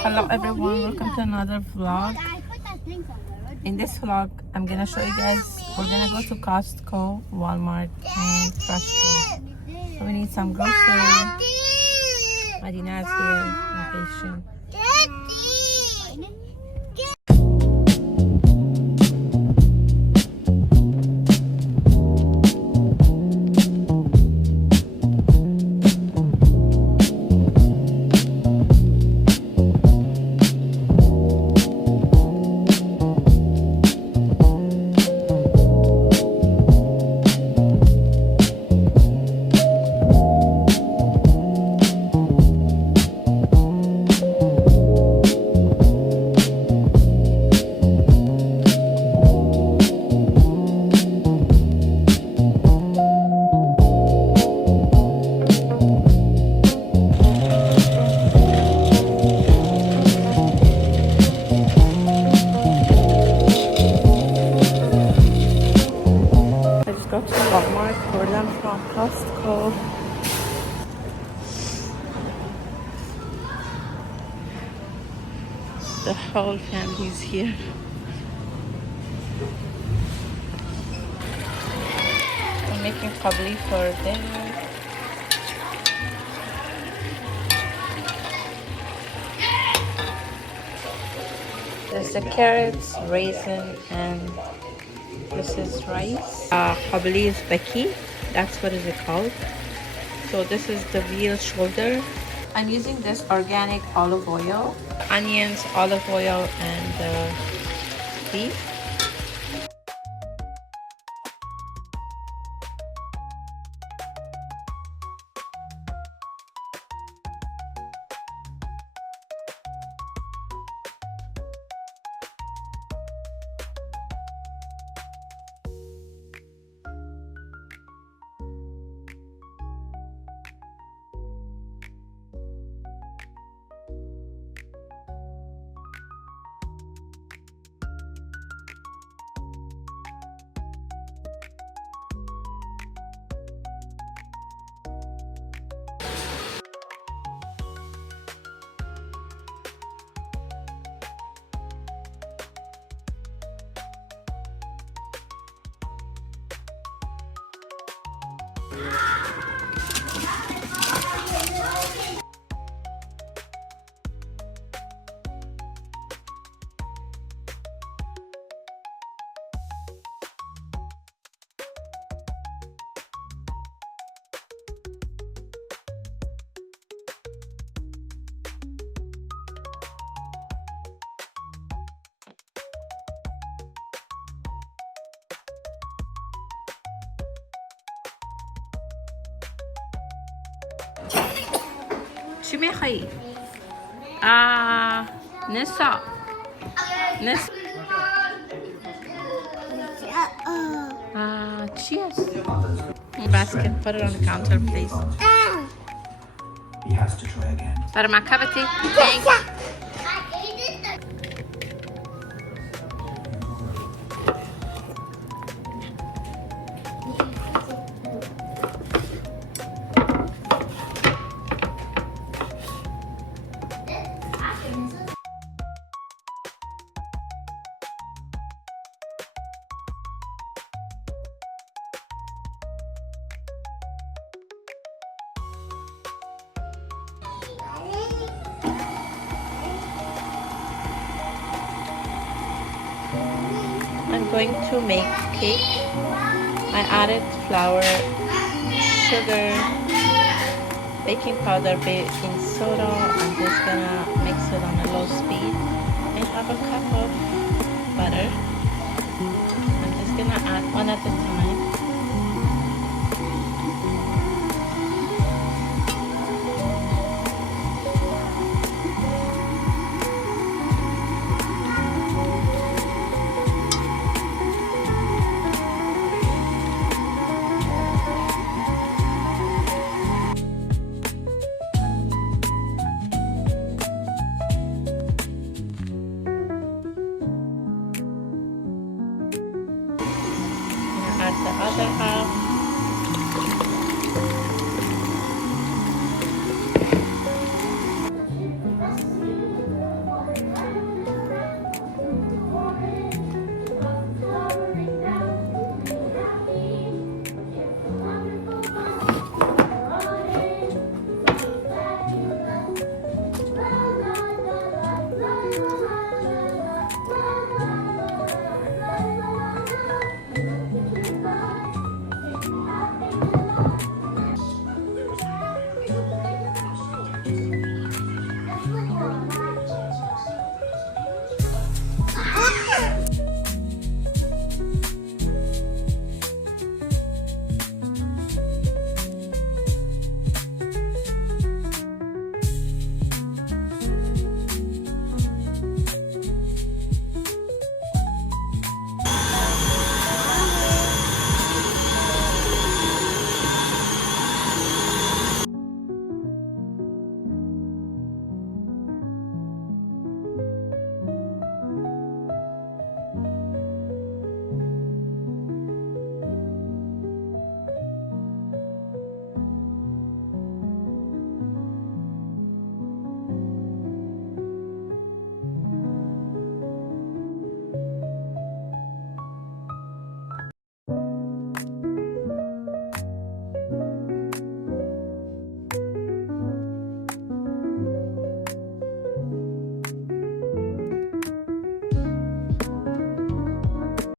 Hello everyone, welcome to another vlog. In this vlog, I'm gonna show you guys, we're gonna go to Costco, Walmart, and Costco. So we need some groceries. Madina is here, impatient. Go to Walmart, Horton from Costco. The whole family is here. I'm making kabli for dinner. There's the carrots, raisin, and this is rice. Kabli is baki. That's what is it called. So this is the veal shoulder. I'm using this organic olive oil, onions, olive oil, and beef. چی میخوایی؟ نسا چی است؟ Basket, put it on the counter please. He has to try again. برای مکبتی؟ Thanks. I'm going to make cake. I added flour, sugar, baking powder, baking soda. I'm just gonna mix it on a low speed. I have a cup of butter. I'm just gonna add one at a time. add the other half.